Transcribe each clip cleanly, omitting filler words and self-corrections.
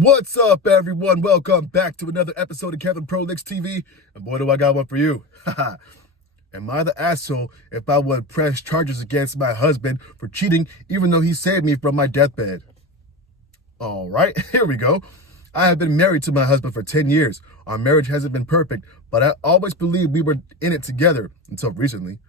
What's up, everyone? Welcome back to another episode of Kevin Prolix TV. And boy, do I got one for you. Am I the asshole if I would press charges against my husband for cheating even though he saved me from my deathbed? All right, here we go. I have been married to my husband for 10 years. Our marriage hasn't been perfect, but I always believed we were in it together until recently.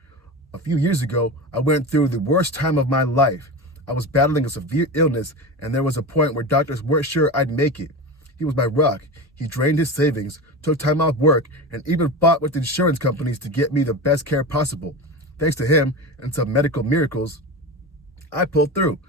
A few years ago, I went through the worst time of my life. I was battling a severe illness, and there was a point where doctors weren't sure I'd make it. He was my rock. He drained his savings, took time off work, and even fought with insurance companies to get me the best care possible. Thanks to him and some medical miracles, I pulled through.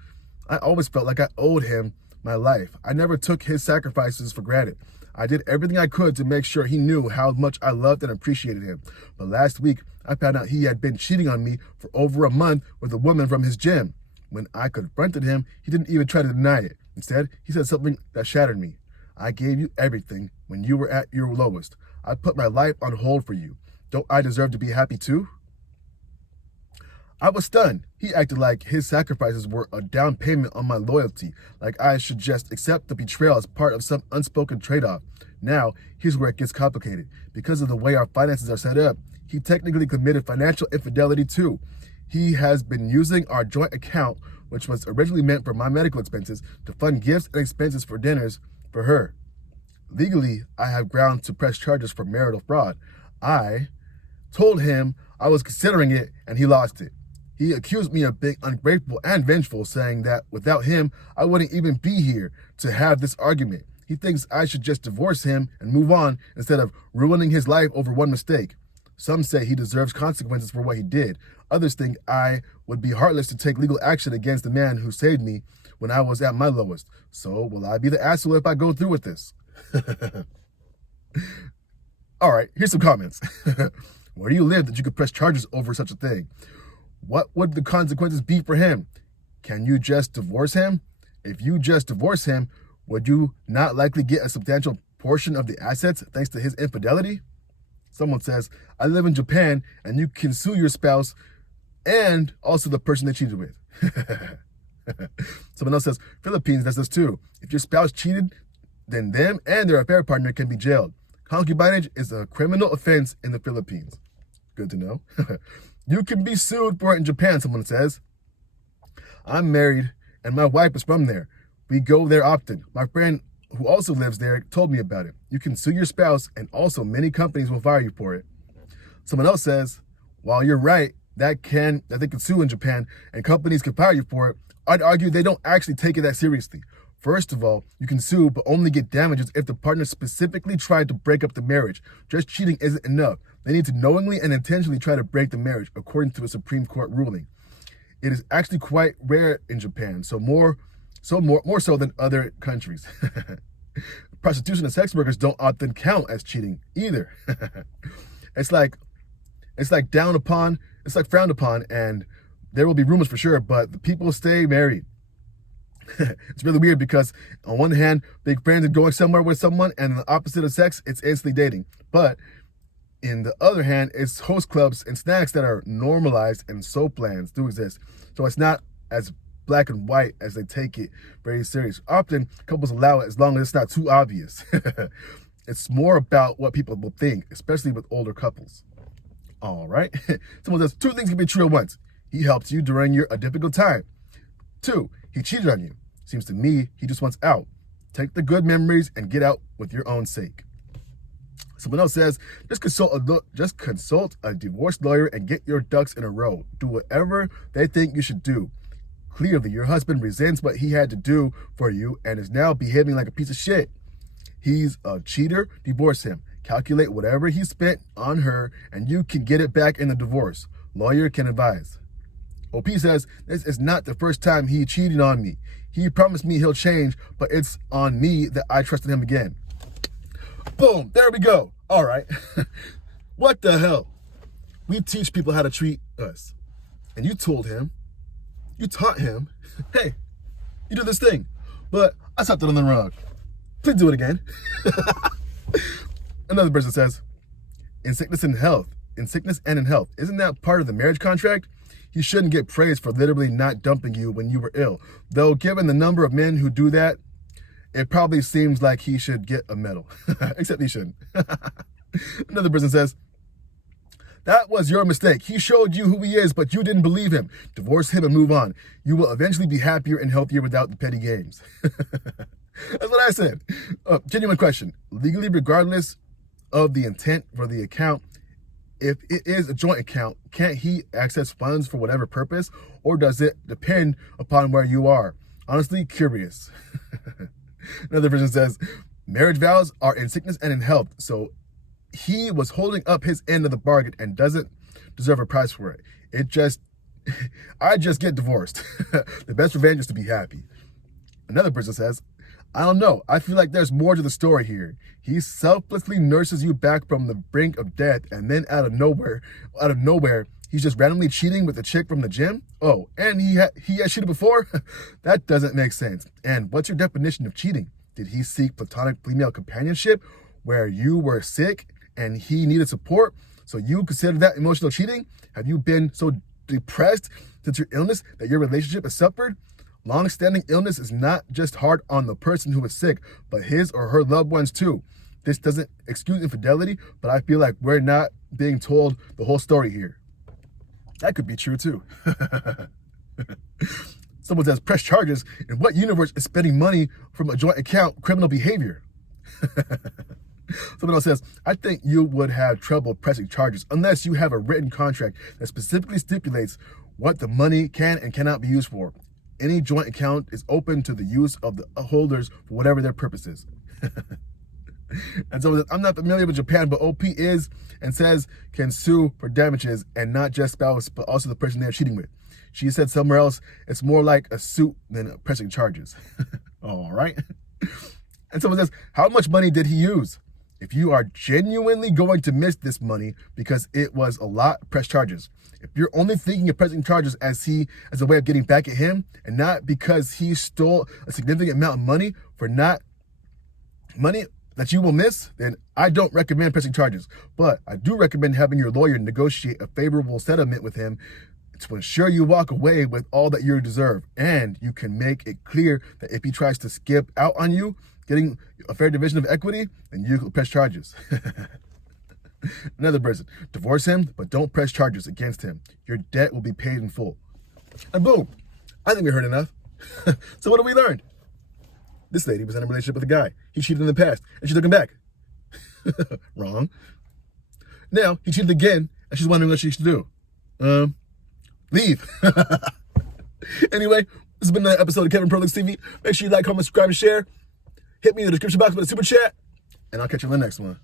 I always felt like I owed him my life. I never took his sacrifices for granted. I did everything I could to make sure he knew how much I loved and appreciated him. But last week, I found out he had been cheating on me for over a month with a woman from his gym. When I confronted him, he didn't even try to deny it. Instead, he said something that shattered me. I gave you everything when you were at your lowest. I put my life on hold for you. Don't I deserve to be happy too? I was stunned. He acted like his sacrifices were a down payment on my loyalty, like I should just accept the betrayal as part of some unspoken trade-off. Now, here's where it gets complicated. Because of the way our finances are set up, he technically committed financial infidelity too. He has been using our joint account, which was originally meant for my medical expenses, to fund gifts and expenses for dinners for her. Legally, I have grounds to press charges for marital fraud. I told him I was considering it, and he lost it. He accused me of being ungrateful and vengeful, saying that without him, I wouldn't even be here to have this argument. He thinks I should just divorce him and move on instead of ruining his life over one mistake. Some say he deserves consequences for what he did. Others think I would be heartless to take legal action against the man who saved me when I was at my lowest. So will I be the asshole if I go through with this? All right, here's some comments. Where do you live that you could press charges over such a thing? What would the consequences be for him? Can you just divorce him? If you just divorce him, would you not likely get a substantial portion of the assets thanks to his infidelity? Someone says, I live in Japan and you can sue your spouse and also the person they cheated with. Someone else says, Philippines does this too. If your spouse cheated, then them and their affair partner can be jailed. Concubinage is a criminal offense in the Philippines. Good to know. You can be sued for it in Japan, someone says. I'm married and my wife is from there. We go there often. My friend who also lives there told me about it. You can sue your spouse and also many companies will fire you for it. Someone else says, while you're right that they can sue in Japan and companies can fire you for it, I'd argue they don't actually take it that seriously. First of all, you can sue but only get damages if the partner specifically tried to break up the marriage. Just cheating isn't enough. They need to knowingly and intentionally try to break the marriage, according to a Supreme Court ruling. It is actually quite rare in Japan, more so than other countries. Prostitution and sex workers don't often count as cheating either. It's like frowned upon, and there will be rumors for sure, but the people stay married. It's really weird because on one hand, big friends are going somewhere with someone, and the opposite of sex, it's instantly dating. But in the other hand, it's host clubs and snacks that are normalized, and soap plans do exist. So it's not as black and white as they take it very serious. Often, couples allow it as long as it's not too obvious. It's more about what people will think, especially with older couples. All right. Someone says, 2 things can be true at once. He helped you during a difficult time. 2, he cheated on you. Seems to me he just wants out. Take the good memories and get out with your own sake. Someone else says, just consult a divorce lawyer and get your ducks in a row. Do whatever they think you should do. Clearly, your husband resents what he had to do for you and is now behaving like a piece of shit. He's a cheater. Divorce him. Calculate whatever he spent on her and you can get it back in the divorce. Lawyer can advise. OP says, this is not the first time he cheated on me. He promised me he'll change, but it's on me that I trusted him again. Boom, there we go. All right. What the hell? We teach people how to treat us. And you taught him, hey, you do this thing, but I stepped it on the rug. Please do it again. Another person says, in sickness and in health, isn't that part of the marriage contract? You shouldn't get praised for literally not dumping you when you were ill. Though given the number of men who do that, it probably seems like he should get a medal. Except he shouldn't. Another person says, that was your mistake. He showed you who he is, but you didn't believe him. Divorce him and move on. You will eventually be happier and healthier without the petty games. That's what I said. Genuine question. Legally, regardless of the intent for the account, if it is a joint account, can't he access funds for whatever purpose? Or does it depend upon where you are? Honestly, curious. Another person says, marriage vows are in sickness and in health. So he was holding up his end of the bargain and doesn't deserve a price for it. I just get divorced. The best revenge is to be happy. Another person says, I don't know. I feel like there's more to the story here. He selflessly nurses you back from the brink of death, and then out of nowhere, he's just randomly cheating with a chick from the gym. Oh, and he has cheated before? That doesn't make sense. And what's your definition of cheating? Did he seek platonic female companionship where you were sick and he needed support? So you consider that emotional cheating? Have you been so depressed since your illness that your relationship has suffered? Long-standing illness is not just hard on the person who is sick, but his or her loved ones too. This doesn't excuse infidelity, but I feel like we're not being told the whole story here. That could be true too. Someone says, press charges. In what universe is spending money from a joint account criminal behavior? Someone else says, I think you would have trouble pressing charges unless you have a written contract that specifically stipulates what the money can and cannot be used for. Any joint account is open to the use of the holders for whatever their purpose is. And so I'm not familiar with Japan, but OP is and says can sue for damages and not just spouse, but also the person they're cheating with. She said somewhere else, it's more like a suit than pressing charges. All right. And someone says, how much money did he use? If you are genuinely going to miss this money because it was a lot, press charges. If you're only thinking of pressing charges as a way of getting back at him and not because he stole a significant amount of money for not money that you will miss, then I don't recommend pressing charges. But I do recommend having your lawyer negotiate a favorable settlement with him to ensure you walk away with all that you deserve. And you can make it clear that if he tries to skip out on you getting a fair division of equity, then you can press charges. Another person, divorce him, but don't press charges against him. Your debt will be paid in full. And boom, I think we heard enough. So what have we learned? This lady was in a relationship with a guy. He cheated in the past, and she took him back. Wrong. Now, he cheated again, and she's wondering what she should do. Leave. Anyway, this has been another episode of Kevin Prolix TV. Make sure you like, comment, subscribe, and share. Hit me in the description box with a super chat, and I'll catch you in the next one.